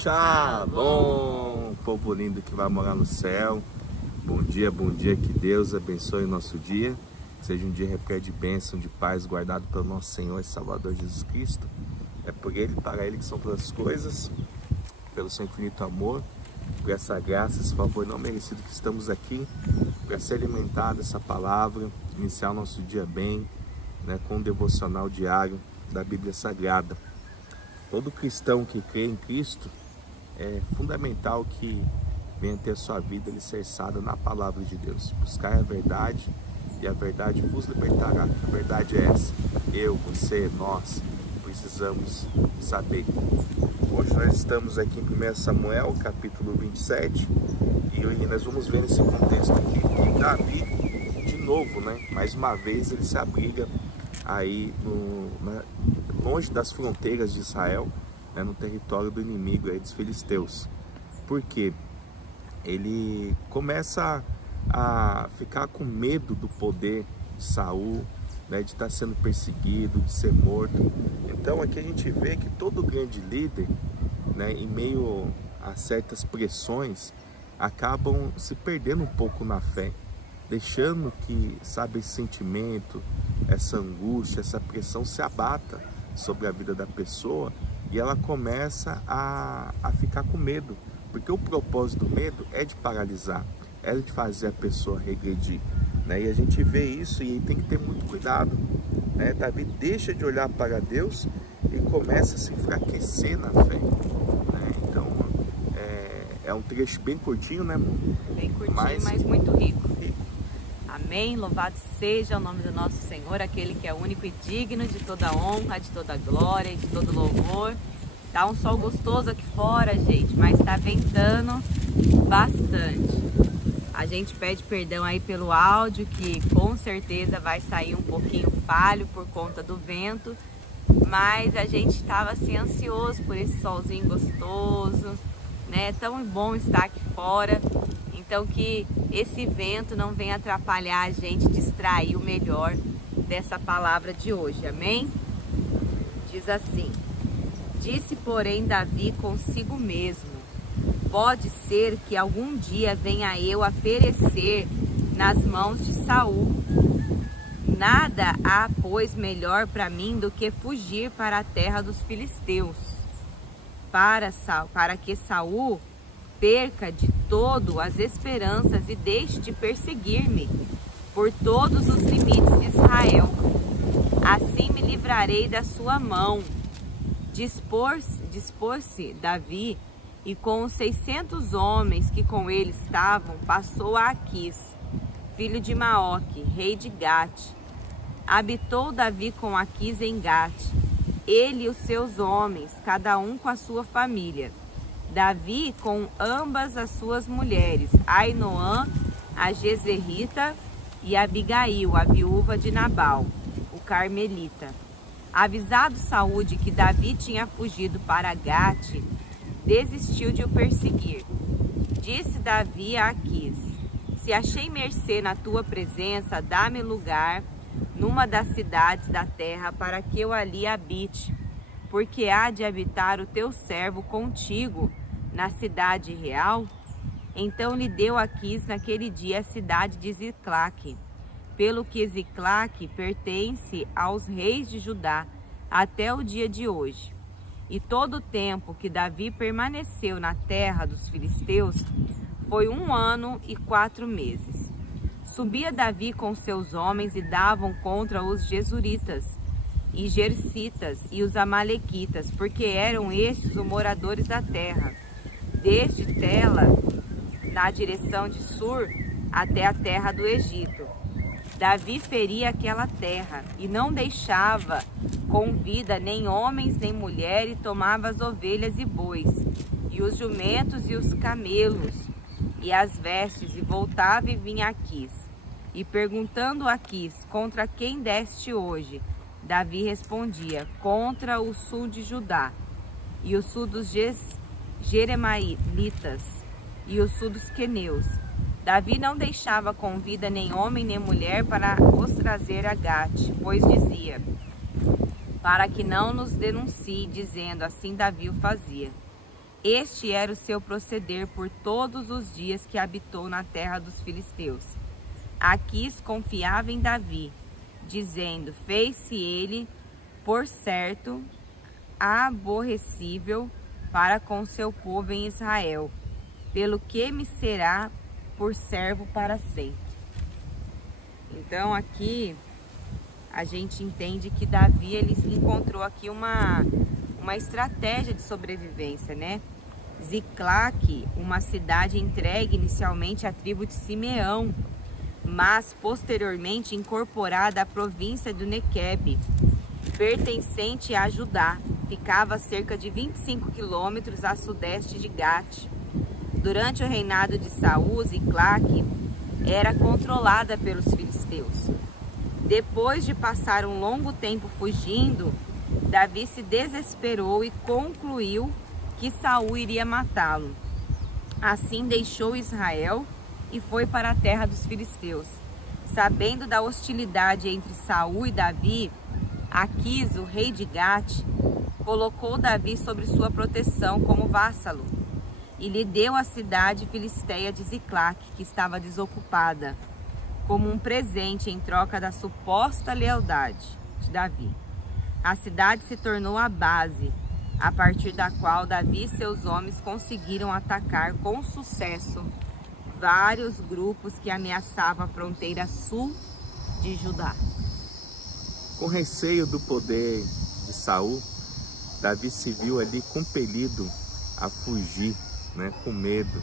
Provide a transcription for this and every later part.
Shalom, povo lindo que vai morar no céu. Bom dia, que Deus abençoe o nosso dia. Seja um dia repleto de bênção, de paz, guardado pelo nosso Senhor e Salvador Jesus Cristo. É por Ele, para Ele que são todas as coisas, pelo seu infinito amor, por essa graça, esse favor não merecido que estamos aqui, para ser alimentado dessa palavra, iniciar o nosso dia bem, com um devocional diário da Bíblia Sagrada. Todo cristão que crê em Cristo, é fundamental que venha ter sua vida alicerçada na palavra de Deus. Buscar a verdade e a verdade vos libertará. A verdade é essa. Eu, você, nós precisamos saber. Hoje nós estamos aqui em 1 Samuel, capítulo 27, e nós vamos ver nesse contexto aqui que Davi, de novo, mais uma vez ele se abriga aí longe das fronteiras de Israel, no território do inimigo, aí dos filisteus. Porque ele começa a ficar com medo do poder de Saul, de estar sendo perseguido, de ser morto. Então aqui a gente vê que todo grande líder, em meio a certas pressões, acabam se perdendo um pouco na fé, deixando que, esse sentimento, essa angústia, essa pressão se abata sobre a vida da pessoa e ela começa a ficar com medo, porque o propósito do medo é de paralisar, é de fazer a pessoa regredir, e a gente vê isso e tem que ter muito cuidado, Davi deixa de olhar para Deus e começa a se enfraquecer na fé, Então é um trecho bem curtinho, amor? Bem curtinho, mas muito rico. Amém, louvado seja o nome do nosso Senhor, aquele que é único e digno de toda honra, de toda glória e de todo louvor. Tá um sol gostoso aqui fora, gente, mas tá ventando bastante. A gente pede perdão aí pelo áudio, que com certeza vai sair um pouquinho falho por conta do vento, mas a gente tava assim ansioso por esse solzinho gostoso, Tão bom estar aqui fora. Então que esse vento não venha atrapalhar a gente, distrair o melhor dessa palavra de hoje, amém? Diz assim: disse porém Davi consigo mesmo, pode ser que algum dia venha eu a perecer nas mãos de Saul. Nada há, pois, melhor para mim do que fugir para a terra dos filisteus, para que Saul perca de todo as esperanças e deixe de perseguir-me por todos os limites de Israel. Assim me livrarei da sua mão. Dispôs-se Davi, e com os 600 homens que com ele estavam, passou a Aquis, filho de Maoque, rei de Gate. Habitou Davi com Aquis em Gate, ele e os seus homens, cada um com a sua família. Davi com ambas as suas mulheres, Ainoã, a Jezerita, e Abigail, a viúva de Nabal, o carmelita. Avisado Saúl de que Davi tinha fugido para Gate, desistiu de o perseguir. Disse Davi a Aquis: se achei mercê na tua presença, dá-me lugar numa das cidades da terra, para que eu ali habite, porque há de habitar o teu servo contigo na cidade real. Então lhe deu Aquis naquele dia a cidade de Ziclaque, pelo que Ziclaque pertence aos reis de Judá até o dia de hoje. E todo o tempo que Davi permaneceu na terra dos filisteus foi 1 ano e 4 meses. Subia Davi com seus homens e davam contra os Gesuritas e Gersitas e os Amalequitas, porque eram estes os moradores da terra, desde Tela, na direção de Sur, até a terra do Egito. Davi feria aquela terra e não deixava com vida nem homens nem mulher, e tomava as ovelhas e bois, e os jumentos e os camelos, e as vestes, e voltava e vinha a Aquis. E perguntando a Aquis: contra quem deste hoje? Davi respondia: contra o sul de Judá, e o sul dos Jeremaítas, e o sul dos queneus. Davi não deixava com vida nem homem nem mulher para os trazer a Gate, pois dizia: para que não nos denuncie, dizendo, assim Davi o fazia. Este era o seu proceder por todos os dias que habitou na terra dos filisteus. Aquis confiava em Davi, dizendo: fez-se ele, por certo, aborrecível para com seu povo em Israel, pelo que me será por servo para sempre. Então aqui a gente entende que Davi ele encontrou aqui uma estratégia de sobrevivência, né? Ziclac, uma cidade entregue inicialmente à tribo de Simeão, mas posteriormente incorporada à província do Nequebe, pertencente a Judá, ficava a cerca de 25 quilômetros a sudeste de Gate. Durante o reinado de Saul, Ziclac era controlada pelos filisteus. Depois de passar um longo tempo fugindo, Davi se desesperou e concluiu que Saul iria matá-lo. Assim deixou Israel e foi para a terra dos filisteus. Sabendo da hostilidade entre Saul e Davi, Aquis, o rei de Gate, colocou Davi sob sua proteção como vassalo e lhe deu a cidade filisteia de Ziclac, que estava desocupada, como um presente em troca da suposta lealdade de Davi. A cidade se tornou a base, a partir da qual Davi e seus homens conseguiram atacar com sucesso vários grupos que ameaçavam a fronteira sul de Judá. Com receio do poder de Saul, Davi se viu ali compelido a fugir, né, com medo,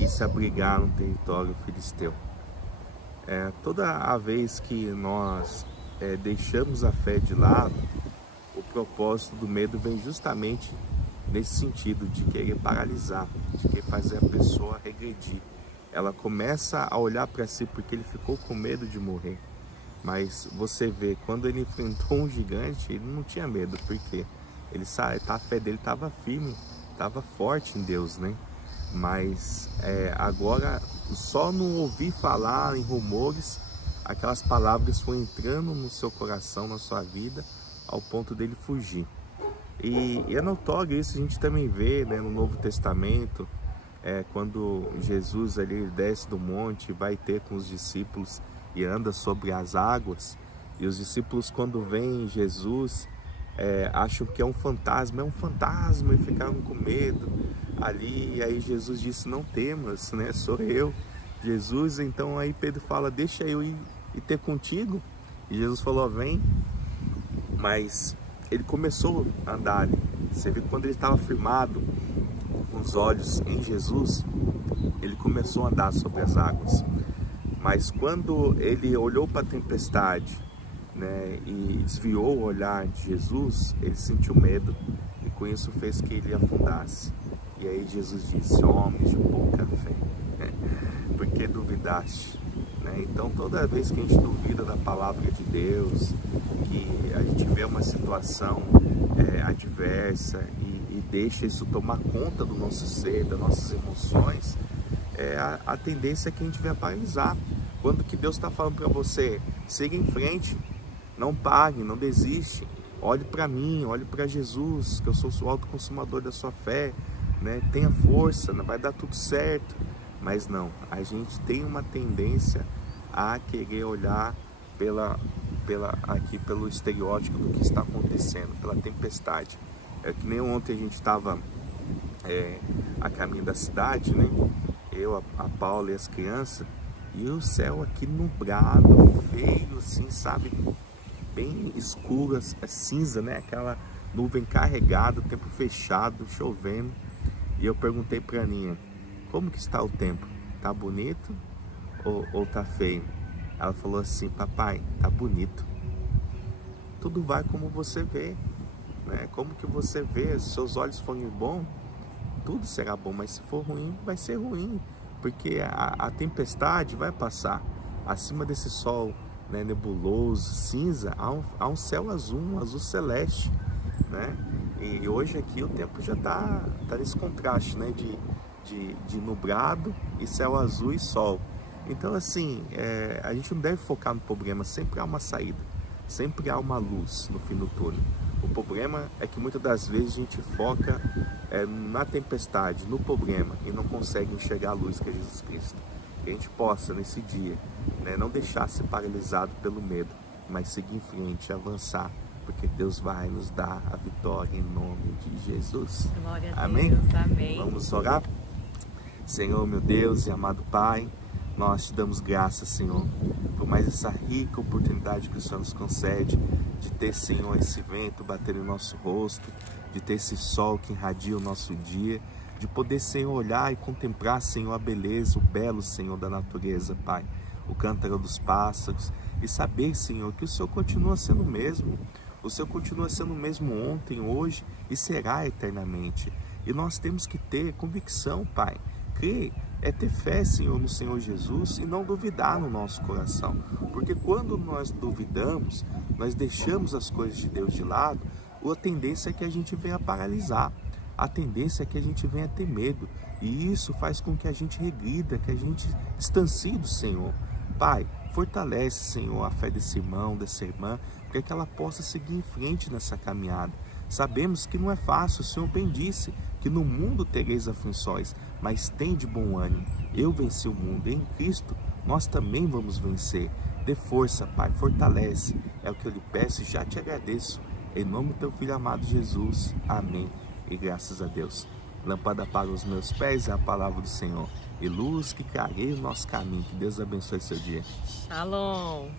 e se abrigar no território filisteu. Toda a vez que nós deixamos a fé de lado, o propósito do medo vem justamente nesse sentido de querer paralisar, de querer fazer a pessoa regredir. Ela começa a olhar para si porque ele ficou com medo de morrer. Mas você vê, quando ele enfrentou um gigante, ele não tinha medo, porque a fé dele estava firme, estava forte em Deus, né? Mas agora, só no ouvir falar em rumores, aquelas palavras foram entrando no seu coração, na sua vida, ao ponto dele fugir. E é notório isso, a gente também vê, né, no Novo Testamento, quando Jesus ali desce do monte, vai ter com os discípulos e anda sobre as águas, e os discípulos, quando veem Jesus, acham que é um fantasma, e ficaram com medo ali. E aí Jesus disse: não temas, né? Sou eu, Jesus. Então aí Pedro fala: deixa eu ir e ter contigo. E Jesus falou: vem. Mas ele começou a andar ali. Você vê que quando ele estava firmado com os olhos em Jesus, ele começou a andar sobre as águas. Mas quando ele olhou para a tempestade, né, e desviou o olhar de Jesus, ele sentiu medo, e com isso fez que ele afundasse. E aí Jesus disse: homens de pouca fé, por que duvidaste? Né? Então toda vez que a gente duvida da palavra de Deus, que a gente vê uma situação adversa e deixa isso tomar conta do nosso ser, das nossas emoções, a tendência é que a gente venha paralisar. Quando que Deus está falando para você: siga em frente, não pare, não desiste, olhe para mim, olhe para Jesus, que eu sou o autoconsumador da sua fé, né? Tenha força, vai dar tudo certo. Mas não, a gente tem uma tendência a querer olhar pelo estereótipo do que está acontecendo, pela tempestade. Que nem ontem a gente estava a caminho da cidade, né? Eu, a Paula e as crianças, e o céu aqui nublado, feio, assim, sabe? Bem escuro, cinza, né? Aquela nuvem carregada, o tempo fechado, chovendo. E eu perguntei pra Aninha: como que está o tempo? Tá bonito ou tá feio? Ela falou assim: papai, tá bonito. Tudo vai como você vê, né? Como que você vê, se seus olhos forem bons, tudo será bom, mas se for ruim, vai ser ruim, porque a tempestade vai passar. Acima desse sol, né, nebuloso, cinza, há um céu azul, um azul celeste, né? E hoje aqui o tempo já tá nesse contraste, né, de nublado e céu azul e sol. Então assim, a gente não deve focar no problema, sempre há uma saída, sempre há uma luz no fim do túnel. O problema é que muitas das vezes a gente foca na tempestade, no problema, e não consegue enxergar a luz que é Jesus Cristo. Que a gente possa, nesse dia, né, não deixar ser paralisado pelo medo, mas seguir em frente, avançar, porque Deus vai nos dar a vitória em nome de Jesus. Glória a Amém? Deus, amém. Vamos orar? Senhor, meu Deus e amado Pai, nós te damos graças, Senhor, por mais essa rica oportunidade que o Senhor nos concede de ter, Senhor, esse vento bater no nosso rosto, de ter esse sol que irradia o nosso dia, de poder, Senhor, olhar e contemplar, Senhor, a beleza, o belo, Senhor, da natureza, Pai, o cântaro dos pássaros, e saber, Senhor, que o Senhor continua sendo o mesmo. O Senhor continua sendo o mesmo ontem, hoje e será eternamente. E nós temos que ter convicção, Pai. Crer é ter fé, Senhor, no Senhor Jesus e não duvidar no nosso coração. Porque quando nós duvidamos, nós deixamos as coisas de Deus de lado, a tendência é que a gente venha paralisar. A tendência é que a gente venha ter medo. E isso faz com que a gente regrida, que a gente distancie do Senhor. Pai, fortalece, Senhor, a fé desse irmão, dessa irmã, para que ela possa seguir em frente nessa caminhada. Sabemos que não é fácil, o Senhor bem disse que no mundo tereis aflições, mas tem de bom ânimo. Eu venci o mundo, em Cristo nós também vamos vencer. Dê força, Pai, fortalece. É o que eu lhe peço e já te agradeço. Em nome do teu Filho amado Jesus. Amém. E graças a Deus. Lâmpada para os meus pés é a palavra do Senhor, e luz que clareia o nosso caminho. Que Deus abençoe seu dia. Shalom.